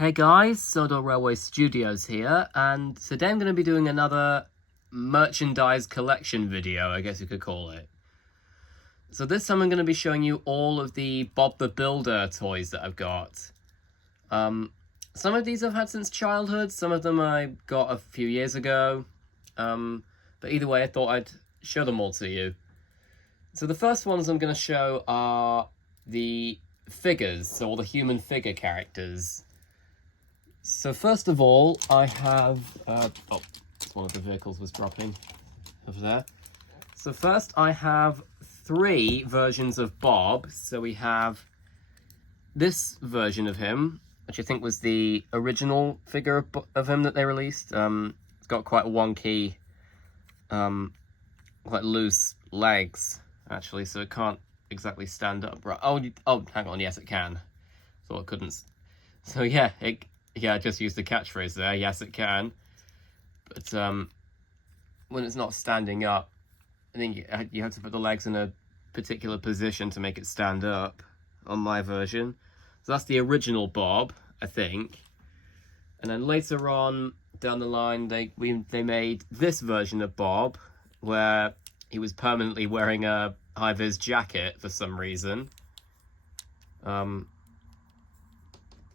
Hey guys, Sodor Railway Studios here, and today I'm going to be doing another merchandise collection video, I guess you could call it. So this time I'm going to be showing you all of the Bob the Builder toys that I've got. Some of these I've had since childhood, some of them I got a few years ago, but either way I thought I'd show them all to you. So the first ones I'm going to show are the figures, so all the human figure characters. So first of all, I have, one of the vehicles was dropping over there. So first I have 3 versions of Bob. So we have this version of him, which I think was the original figure of him that they released. It's got quite wonky, quite loose legs, actually, so it can't exactly stand up. Right. Oh, hang on, yes it can. Thought it couldn't. So yeah, I just used the catchphrase there. Yes, it can. But when it's not standing up, I think you have to put the legs in a particular position to make it stand up on my version. So that's the original Bob, I think. And then later on down the line, they made this version of Bob where he was permanently wearing a high-vis jacket for some reason.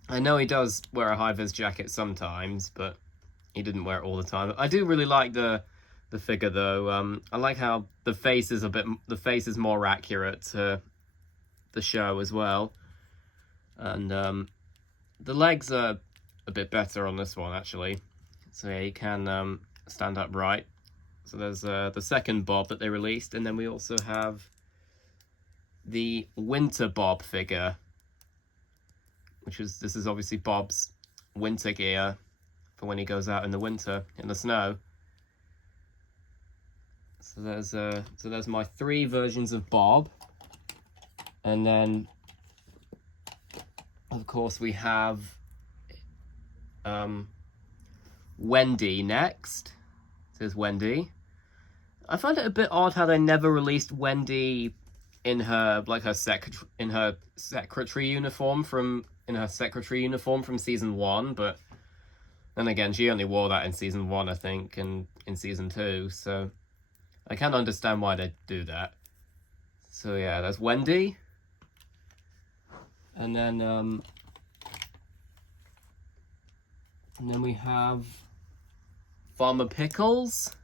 I know he does wear a high-vis jacket sometimes, but he didn't wear it all the time. I do really like the figure though. I like how the face is more accurate to the show as well, and the legs are a bit better on this one actually. So yeah, he can stand upright. So there's the second Bob that they released, and then we also have the Winter Bob figure, this is obviously Bob's winter gear for when he goes out in the winter in the snow. So there's my 3 versions of Bob, and then of course we have Wendy next. There's Wendy. I find it a bit odd how they never released Wendy in her secretary uniform from season 1, but then again, she only wore that in season 1, I think, and in season 2, so I can't understand why they do that. So yeah, there's Wendy, and then we have Farmer Pickles.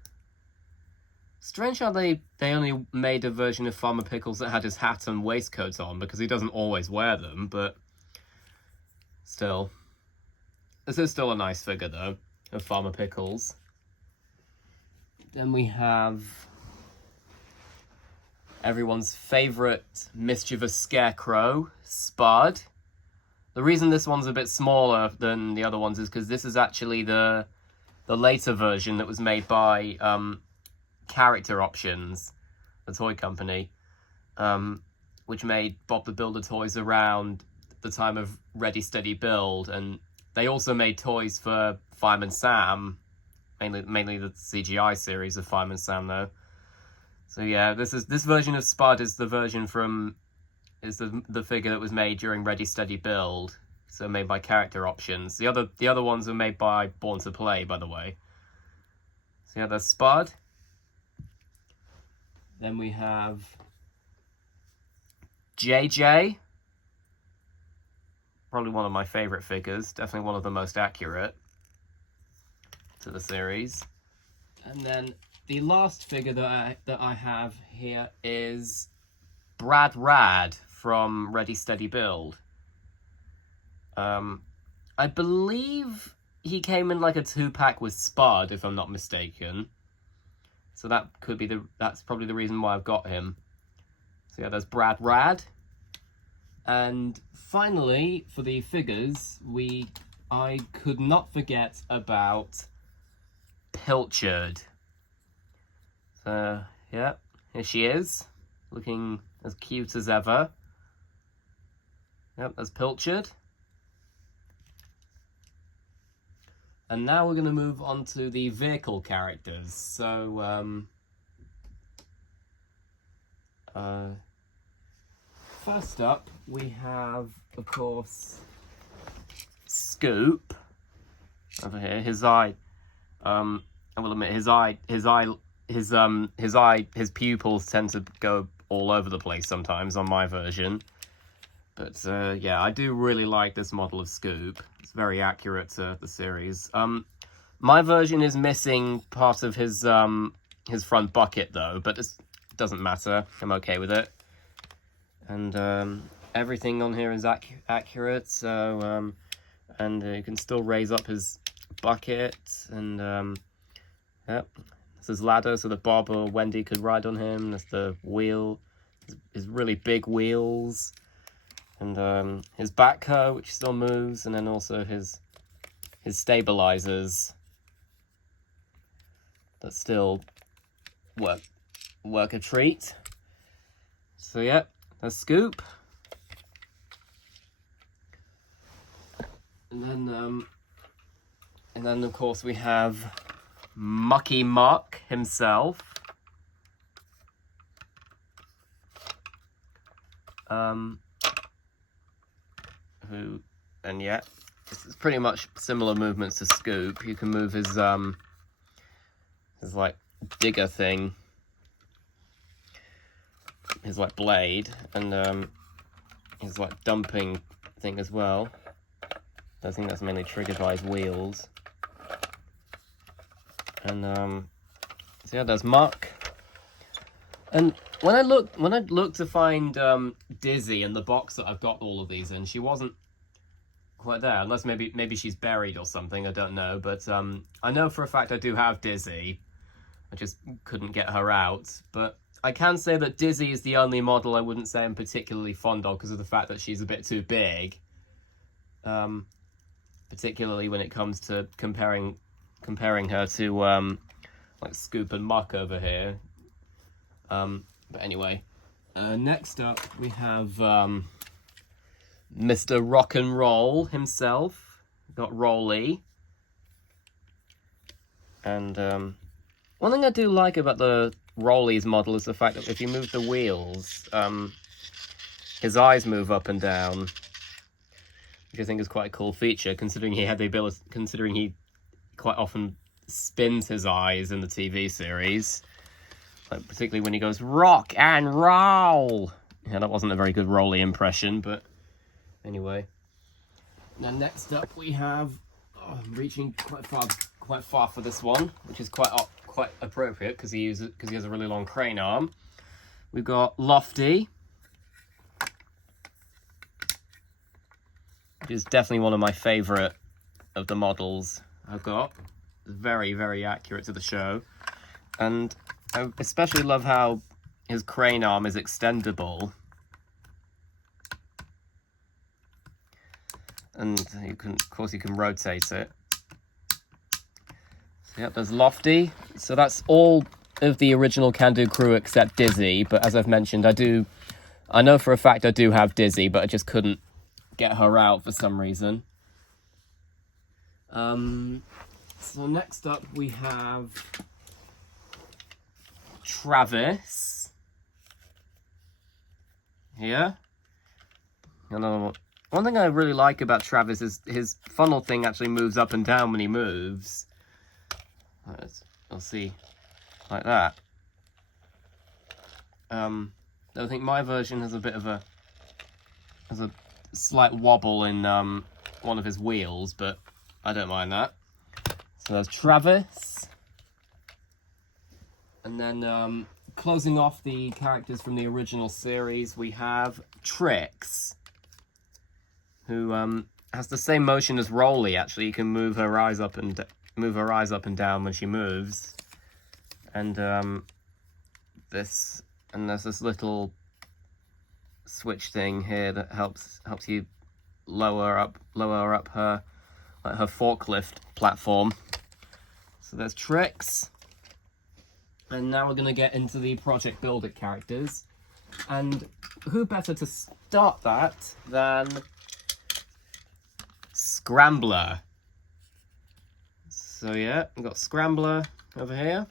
Strange how they only made a version of Farmer Pickles that had his hat and waistcoat on, because he doesn't always wear them, but still. This is still a nice figure, though, of Farmer Pickles. Then we have everyone's favourite mischievous scarecrow, Spud. The reason this one's a bit smaller than the other ones is because this is actually the later version that was made by Character Options, the toy company, which made Bob the Builder toys around the time of Ready Steady Build, and they also made toys for Fireman Sam, mainly the CGI series of Fireman Sam though. So yeah, this version of Spud is the version the figure that was made during Ready Steady Build, so made by Character Options. The other ones were made by Born to Play, by the way. So yeah, there's Spud. Then we have JJ. Probably one of my favourite figures, definitely one of the most accurate to the series. And then the last figure that I have here is Brad Rad from Ready Steady Build. I believe he came in like a 2-pack with Spud, if I'm not mistaken. So that's probably the reason why I've got him. So yeah, there's Brad Rad. And finally, for the figures, I could not forget about Pilchard. So yeah, here she is, looking as cute as ever. Yep, that's Pilchard. And now we're going to move on to the vehicle characters. So, first up, we have, of course, Scoop over here. His eye, I will admit, his pupils tend to go all over the place sometimes on my version. But yeah, I do really like this model of Scoop. It's very accurate to the series. My version is missing part of his front bucket though, but it doesn't matter. I'm okay with it. And everything on here is accurate. So and you can still raise up his bucket, and yep. There's his ladder so that Bob or Wendy could ride on him. There's the wheel, his really big wheels, and his backhoe, which still moves, and then also his stabilizers that still work a treat. So yeah, that's Scoop. And then of course we have Mucky Muck himself. And yeah, it's pretty much similar movements to Scoop. You can move his like digger thing, his like blade, and his like dumping thing as well. I think that's mainly triggered by his wheels. And so yeah, there's Muck. And when I looked to find Dizzy in the box that I've got all of these in, she wasn't quite there, unless maybe she's buried or something. I don't know, but I know for a fact I do have Dizzy. I just couldn't get her out. But I can say that Dizzy is the only model I wouldn't say I'm particularly fond of because of the fact that she's a bit too big. Particularly when it comes to comparing her to like Scoop and Muck over here. But anyway, next up we have Mr. Rock and Roll himself. We've got Rolly. And one thing I do like about the Rolly's model is the fact that if you move the wheels, his eyes move up and down, which I think is quite a cool feature, considering he quite often spins his eyes in the TV series, like particularly when he goes rock and roll. Yeah, that wasn't a very good Rolly impression, but anyway. Now next up we have, I'm reaching quite far for this one, which is quite appropriate because he has a really long crane arm. We've got Lofty, which is definitely one of my favorite of the models I've got. Very, very accurate to the show. And I especially love how his crane arm is extendable. And of course you can rotate it. So yep, there's Lofty. So that's all of the original Can-Do crew except Dizzy, but as I've mentioned, I know for a fact I do have Dizzy, but I just couldn't get her out for some reason. So next up we have Travis. Here. Another one. One thing I really like about Travis is his funnel thing actually moves up and down when he moves. I'll see. Like that. I think my version has a bit of a slight wobble in one of his wheels, but I don't mind that. So there's Travis. And then closing off the characters from the original series, we have Trix, who has the same motion as Rolly. Actually, you can move her eyes up and down when she moves. And there's this little switch thing here that helps you lower up her forklift platform. So there's Trix. And now we're going to get into the Project Build It characters. And who better to start that than Scrambler. So yeah, we've got Scrambler over here.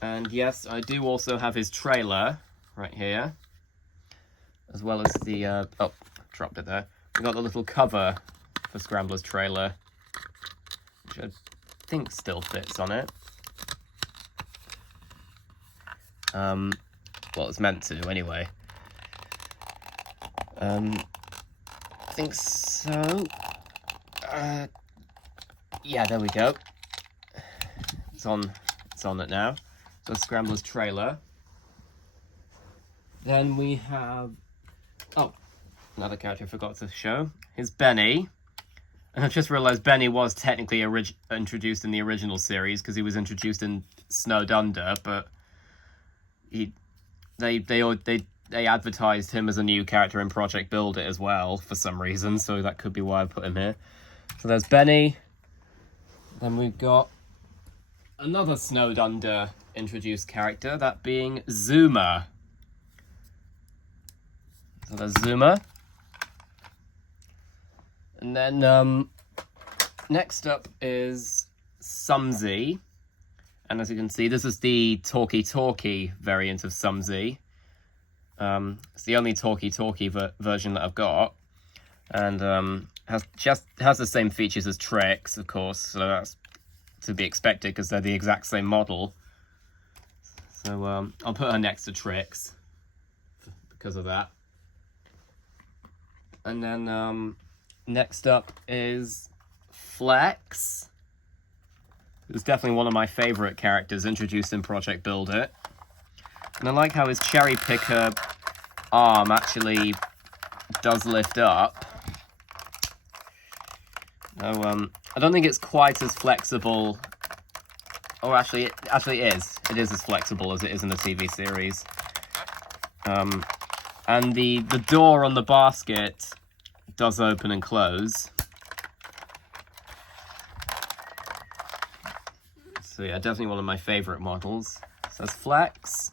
And yes, I do also have his trailer right here. As well as the, oh, dropped it there. we got the little cover for Scrambler's trailer, which I think still fits on it. Well, it's meant to anyway. I think so. Yeah, there we go. It's on it now. So Scrambler's trailer. Then we have, oh, another character I forgot to show. Here's Benny. And I've just realised Benny was technically introduced in the original series because he was introduced in Snowed Under, but they advertised him as a new character in Project Build It as well for some reason, so that could be why I put him here. So there's Benny. Then we've got another Snowed Under introduced character, that being Zuma. So there's Zuma. And then next up is Sumsy. And as you can see, this is the talkie-talkie variant of Sumsy. It's the only talkie-talkie version that I've got. And has the same features as Trix, of course, so that's to be expected because they're the exact same model. So I'll put her next to Trix because of that. And then next up is Flex, who's definitely one of my favourite characters introduced in Project Build It. And I like how his cherry picker arm actually does lift up. So, I don't think it's quite as flexible. Oh, actually it is. It is as flexible as it is in the TV series. And the door on the basket does open and close. So yeah, definitely one of my favourite models. So that's Flex.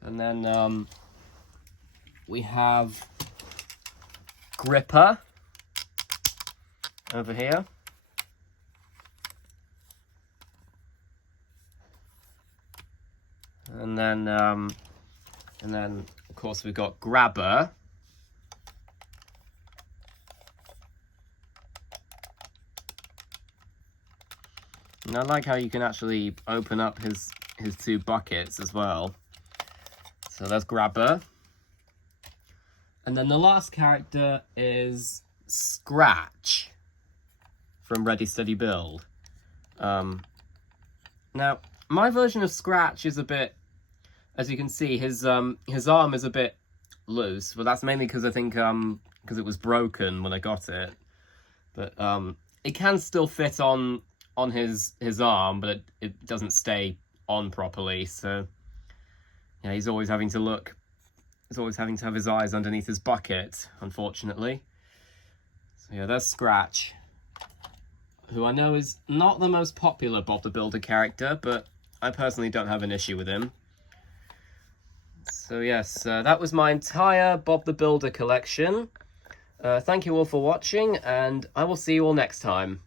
And then we have Gripper over here. And then of course we've got Grabber. And I like how you can actually open up his two buckets as well. So that's Grabber. And then the last character is Scratch from Ready Steady Build. Now, my version of Scratch is a bit, as you can see, his arm is a bit loose, but that's mainly because I think because it was broken when I got it. But it can still fit on his arm, but it doesn't stay on properly. So yeah, he's always having to have his eyes underneath his bucket, unfortunately. So yeah, there's Scratch, who I know is not the most popular Bob the Builder character, but I personally don't have an issue with him. So yes, that was my entire Bob the Builder collection. Thank you all for watching, and I will see you all next time.